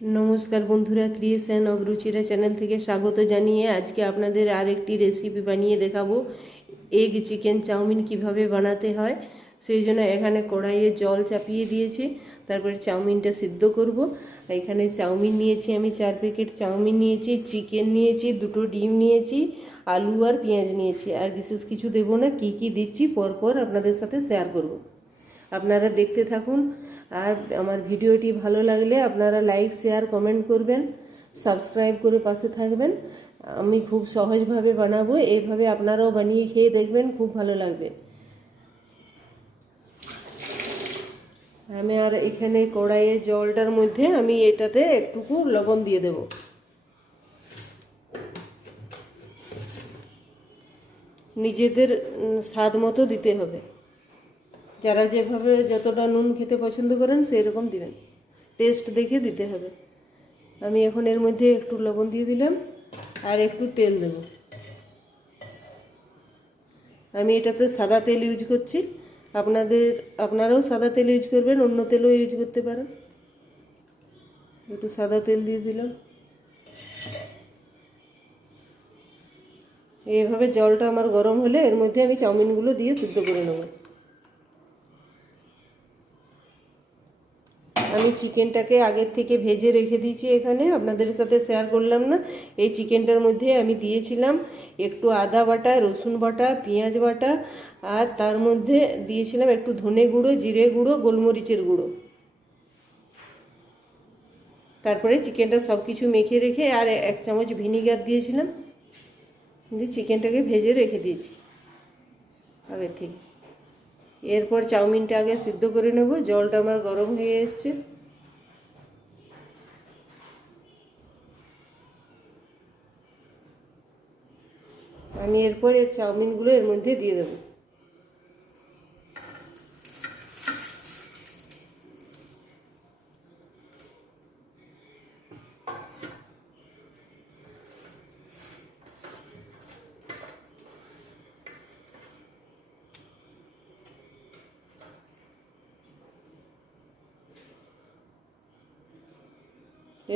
नमस्कार बंधुरा creation of Ruchira channel থেকে স্বাগত জানিয়ে আজকে আপনাদের আরেকটি রেসিপি বানিয়ে দেখাবো। এগ চিকেন চাউমিন কিভাবে বানাতে হয় সেই জন্য এখানে কড়াইয়ে জল চাপিয়ে দিয়েছি। তারপরে চাউমিনটা সিদ্ধ করব। এখানে চাউমিন নিয়েছি আমি 4 প্যাকেট চাউমিন নিয়েছি, চিকেন নিয়েছি, দুটো ডিম নিয়েছি, আলু আর পেঁয়াজ নিয়েছি। আর বিশেষ কিছু দেব না, কি কি দিচ্ছি পরপর আপনাদের সাথে শেয়ার করব। আপনারা দেখতে থাকুন। আর আমার ভিডিওটি ভালো লাগলে আপনারা লাইক শেয়ার কমেন্ট করবেন, সাবস্ক্রাইব করে পাশে থাকবেন। আমি খুব সহজভাবে বানাবো, এইভাবে আপনারাও বানিয়ে খেয়ে দেখবেন, খুব ভালো লাগবে। আমি আর এখানে কড়াইয়ে জলটার মধ্যে আমি এটাতে একটুকু লবণ দিয়ে দেব। নিজেদের স্বাদ মতো দিতে হবে, যারা যেভাবে যতটা নুন খেতে পছন্দ করেন সেই রকম দিবেন, টেস্ট দেখে দিতে হবে। আমি এখন এর মধ্যে একটু লবণ দিয়ে দিলাম আর একটু তেল দেব। আমি এটাতে সাদা তেল ইউজ করছি, আপনারাও সাদা তেল ইউজ করবেন, অন্য তেলও ইউজ করতে পারেন। একটু সাদা তেল দিয়ে দিলাম। এইভাবে জলটা আমার গরম হলে এর মধ্যে আমি চাউমিনগুলো দিয়ে সিদ্ধ করে নেব। আমি চিকেনটাকে আগের থেকে ভেজে রেখে দিয়েছি, এখানে আপনাদের সাথে শেয়ার করলাম না। এই চিকেনটার মধ্যে আমি দিয়েছিলাম একটু আদা বাটা, রসুন বাটা, পেঁয়াজ বাটা, আর তার মধ্যে দিয়েছিলাম একটু ধনে গুঁড়ো, জিরে গুঁড়ো, গোলমরিচের গুঁড়ো। তারপরে চিকেনটা সব কিছু মেখে রেখে আর 1 চামচ ভিনিগার দিয়েছিলাম, দিয়ে চিকেনটাকে ভেজে রেখে দিয়েছি আগের থেকে। এরপর চাউমিনটা আগে সিদ্ধ করে নেব। জলটা আমার গরম হয়ে এসছে। আমি এরপর এর চাউমিনগুলো এর মধ্যে দিয়ে দেব।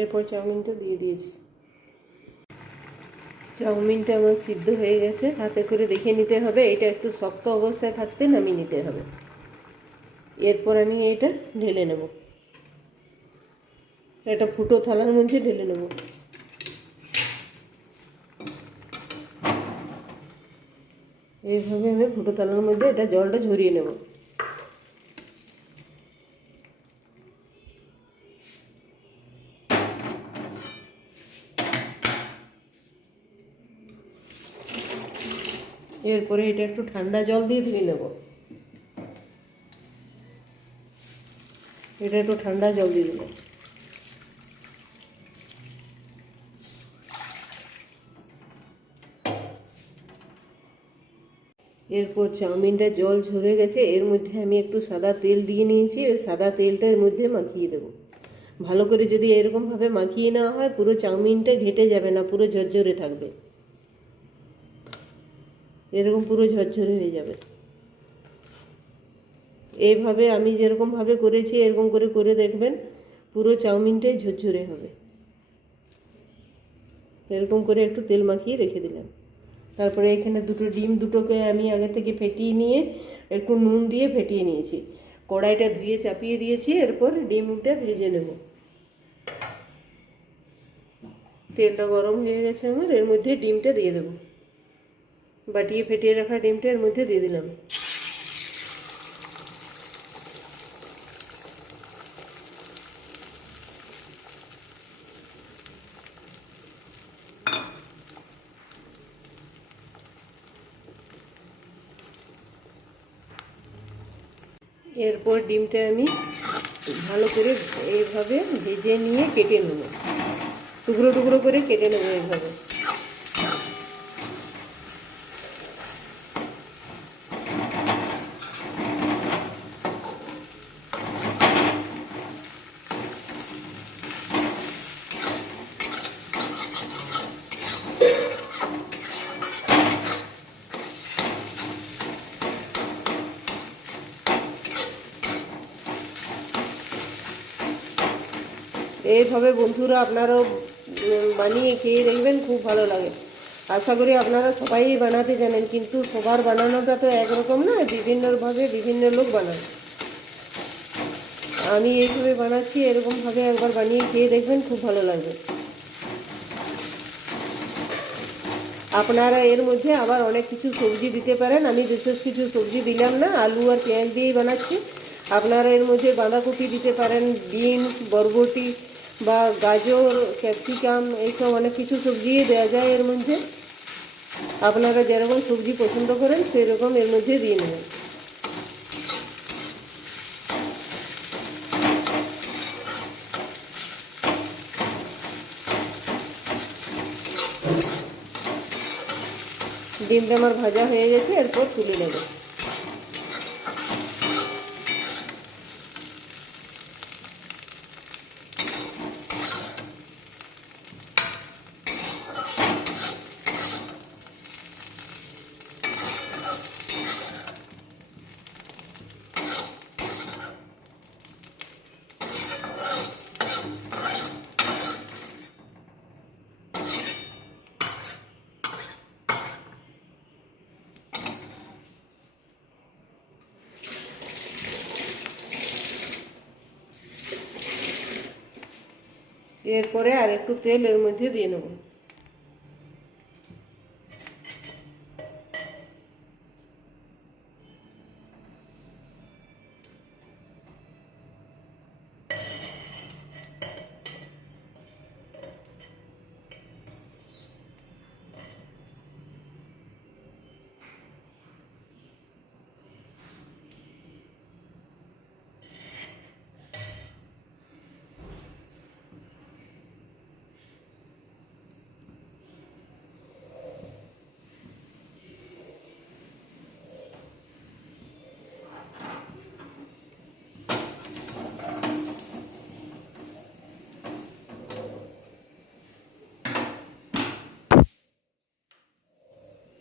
এরপর চাউমিনটা দিয়ে দিয়েছি। চাউমিনটা আমার সিদ্ধ হয়ে গেছে, হাতে করে দেখে নিতে হবে। এটা একটু শক্ত অবস্থায় থাকতে নামিয়ে নিতে হবে। এরপর আমি এটা ঢেলে নেব, এটা ফুটো থালার মধ্যে ঢেলে নেব। এইভাবে আমি ফুটো থালার মধ্যে এটা জলটা ঝরিয়ে নেব। এরপরে এটা একটু ঠান্ডা জল দিয়ে ধুয়ে নেব। এটা একটু ঠান্ডা জল দিয়ে দিলাম। এরপর চাউমিনটা জল ঝরে গেছে, এর মধ্যে আমি একটু সাদা তেল দিয়ে নিয়েছি। ওই সাদা তেলটা এর মধ্যে মাখিয়ে দেব। ভালো করে যদি এরকমভাবে মাখিয়ে নেওয়া হয় পুরো চাউমিনটা ঘেটে যাবে না, পুরো ঝরঝরে থাকবে। এরকম পুরো ঝরঝরে হয়ে যাবে। এইভাবে আমি যেরকমভাবে করেছি এরকম করে করে দেখবেন, পুরো চাউমিনটাই ঝরঝরে হবে। এরকম করে একটু তেল মাখিয়ে রেখে দিলাম। তারপরে এখানে দুটো ডিম, দুটোকে আমি আগে থেকে ফেটিয়ে নিয়ে একটু নুন দিয়ে ফেটিয়ে নিয়েছি। কড়াইটা ধুয়ে চাপিয়ে দিয়েছি। এরপর ডিমটা ভেজে নেব। তেলটা গরম হয়ে গেছে আমার, এর মধ্যে ডিমটা দিয়ে দেব। বাটিয়ে ফেটিয়ে রাখা ডিমটা এর মধ্যে দিয়ে দিলাম। এরপর ডিমটা আমি ভালো করে এইভাবে ভেজে নিয়ে কেটে নেব, টুকরো টুকরো করে কেটে নেব এইভাবে। এইভাবে বন্ধুরা আপনারাও বানিয়ে খেয়ে দেখবেন, খুব ভালো লাগে। আশা করি আপনারা সবাই বানাতে জানেন, কিন্তু সবার বানানোটা তো একরকম না, বিভিন্নভাবে বিভিন্ন লোক বানান। আমি এইভাবে বানাচ্ছি, এরকমভাবে একবার বানিয়ে খেয়ে দেখবেন, খুব ভালো লাগবে। আপনারা এর মধ্যে আবার অনেক কিছু সবজি দিতে পারেন, আমি বিশেষ কিছু সবজি দিলাম না, আলু আর পেঁয়াজ দিয়েই বানাচ্ছি। আপনারা এর মধ্যে বাঁধাকপি দিতে পারেন, বিনস, বরবটি বা গাজর, ক্যাপসিকাম, এইসব অনেক কিছু সবজিই দেওয়া যায় এর মধ্যে। আপনারা যেরকম সবজি পছন্দ করেন সেরকম এর মধ্যে দিয়ে নেবেন। ডিমটা আমার ভাজা হয়ে গেছে, এরপর তুলে নেব। এরপরে আর একটু তেল এর মধ্যে দিয়ে নেব।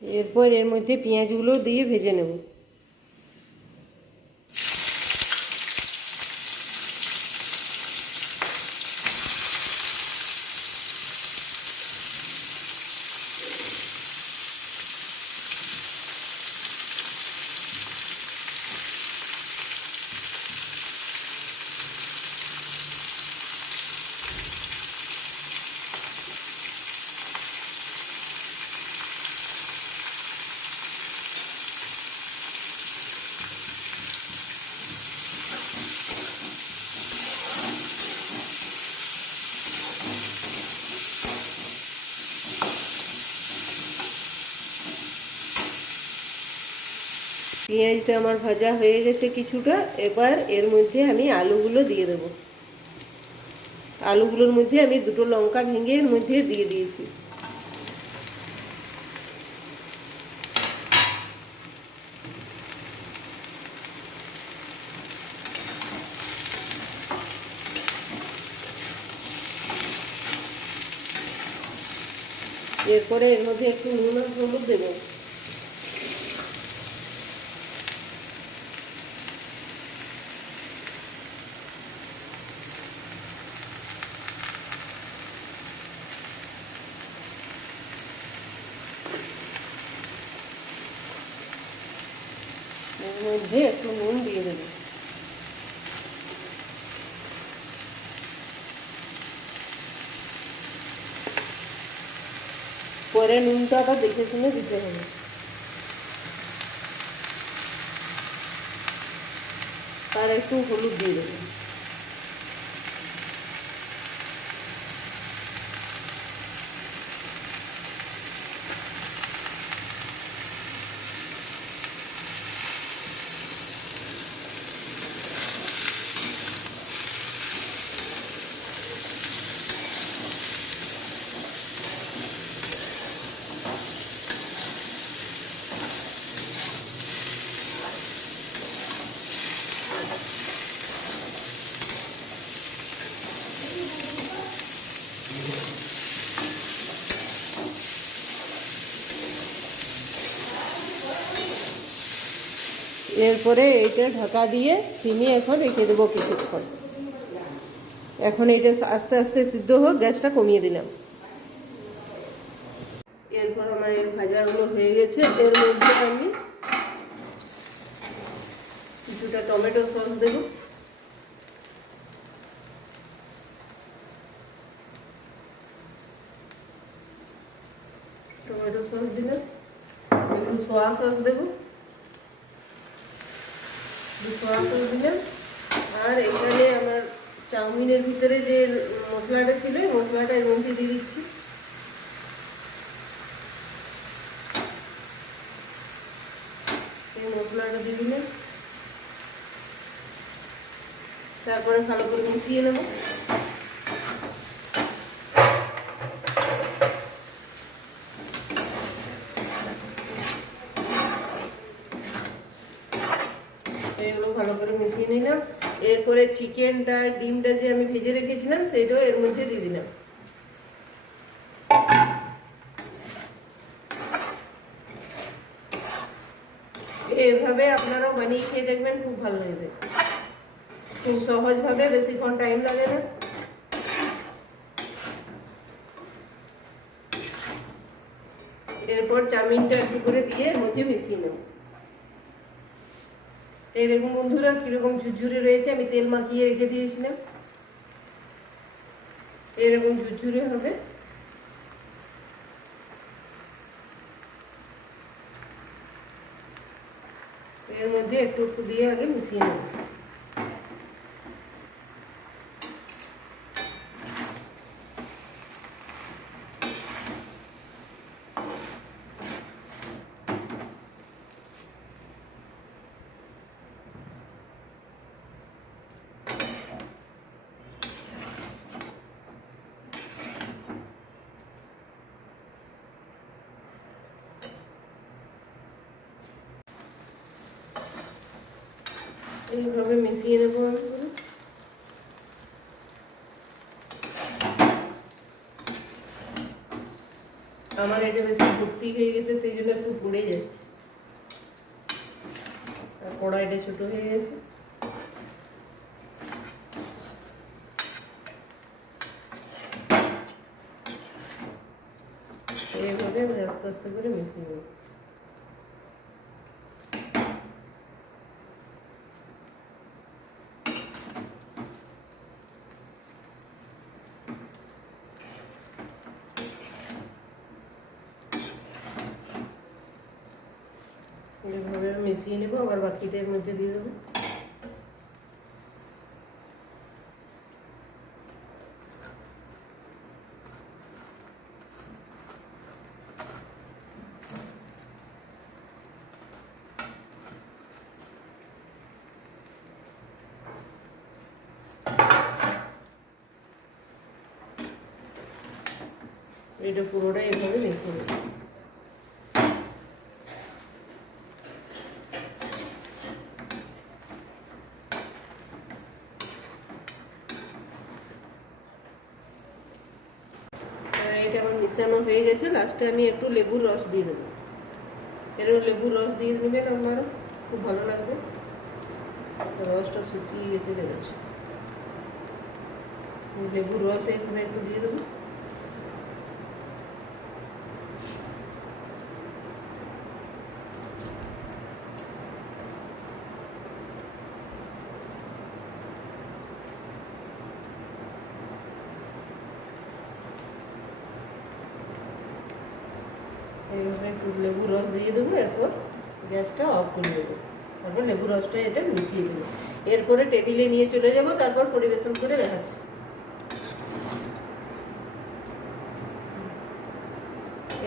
এরপর এর মধ্যে পেঁয়াজগুলো দিয়ে ভেজে নেব। পেঁয়াজটা আমার ভাজা হয়ে গেছে কিছুটা, এবার এর মধ্যে আমি আলুগুলো দিয়ে দেব। আলুগুলোর মধ্যে আমি দুটো লঙ্কা ভেঙে এর মধ্যে দিয়ে দিয়েছি। এরপরে এর মধ্যে একটু নুন আর হলুদ দেবো। এর মধ্যে একটু নুন দিয়ে দেবো। পরে নুনটা আবার দেখে শুনে দিতে হবে। আর একটু হলুদ দিয়ে দেবো। এরপরে এইটা ঢাকা দিয়ে সিমে এখন রেখে দেবো কিছুক্ষণ। এখন এটা আস্তে আস্তে সিদ্ধ হোক, গ্যাসটা কমিয়ে দিলাম। এরপর আমার এই ভাজাগুলো হয়ে গেছে। এর মধ্যে আমি কিছুটা টমেটো সস দেব, টমেটো সস দিলাম, একটু সোয়া সস দেবো, সোয়া সস দিলাম। আর এখানে আমার চাউমিনের ভিতরে যে মশলাটা ছিল মশলাটা এর মধ্যে দিয়ে দিচ্ছি। এই মশলাটা দিয়ে দিলাম, তারপরে ভালো করে মিশিয়ে নেব। এগুলো ভালো করে মিশিয়ে নিলাম। এরপরে চিকেনটা ডিমটা যে আমি ভেজে রেখেছিলাম সেটাও এর মধ্যে দিয়ে দিলাম। এভাবে আপনারাও বানিয়ে খেয়ে দেখবেন, খুব ভালো লাগবে, খুব সহজভাবে, বেশিক্ষণ টাইম লাগে না। এরপর চাউমিনটা একটু করে দিয়ে এর মধ্যে মিশিয়ে নেব। এই দেখুন বন্ধুরা কিরকম ঝুরঝুরে রয়েছে, আমি তেল মাখিয়ে রেখে দিয়েছিলাম, এরকম ঝুরঝুরে হবে। এর মধ্যে একটু একটু দিয়ে আগে মিশিয়ে নেব। এইভাবে মিশিয়ে নেব আমি। আমার এটা বেশি ভর্তি হয়ে গেছে, সেই জন্য একটু পড়ে যাচ্ছে, আর কড়াইটা ছোট হয়ে গেছে। এইভাবে আমি আস্তে আস্তে করে মিশিয়ে নেব। এইভাবে মিশিয়ে নেব, আবার বাকিটা এর মধ্যে দিয়ে দেবো। এটা পুরোটা এভাবে মিশিয়ে নেব। এটা আমার মিশানো হয়ে গেছে, লাস্টে আমি একটু লেবুর রস দিয়ে দেবো। এরকম লেবুর রস দিয়ে দেবেন, আমারও খুব ভালো লাগবে। রসটা শুকিয়ে গেছে, দেখেছি, লেবুর রস এখানে একটু দিয়ে দেবো। এইভাবে একটু লেবুর রস দিয়ে দেবো, এরপর গ্যাসটা অফ করে দেবো, তারপর লেবুর রসটা এটা মিশিয়ে দেবো। এরপরে টেবিলে নিয়ে চলে যাব, তারপর পরিবেশন করে দেখাচ্ছি।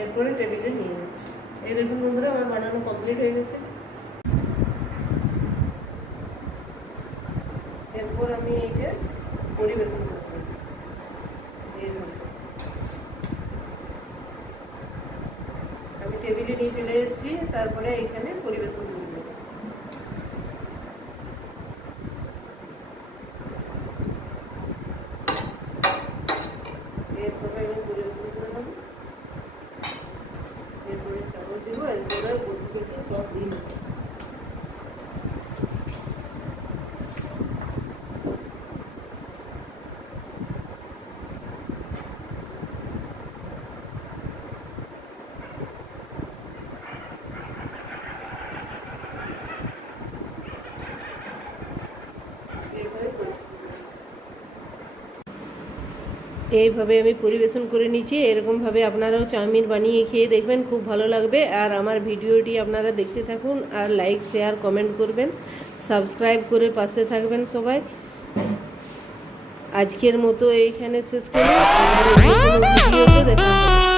এরপরে টেবিলে নিয়ে যাচ্ছি। এই দেখুন বন্ধুরা, আমার বানানো কমপ্লিট হয়ে গেছে। এরপর আমি এইটা পরিবেশন করব। আমি টেবিলে নিয়ে চলে এসেছি, তারপরে এখানে পরিবেশন করব। এরপরে আমি পরিবেশন করে নেব। এরপরে চামচ দেবো, এরপরে একটু সস দিয়ে নেব। এইভাবে আমি পরিবেশন করে নিচ্ছি। এরকমভাবে আপনারাও চাউমিন বানিয়ে খেয়ে দেখবেন, খুব ভালো লাগবে। আর আমার ভিডিওটি আপনারা দেখতে থাকুন, আর লাইক শেয়ার কমেন্ট করবেন, সাবস্ক্রাইব করে পাশে থাকবেন সবাই। আজকের মতো এইখানে শেষ করি, আবার অন্য কোনো ভিডিওতে দেখা হবে।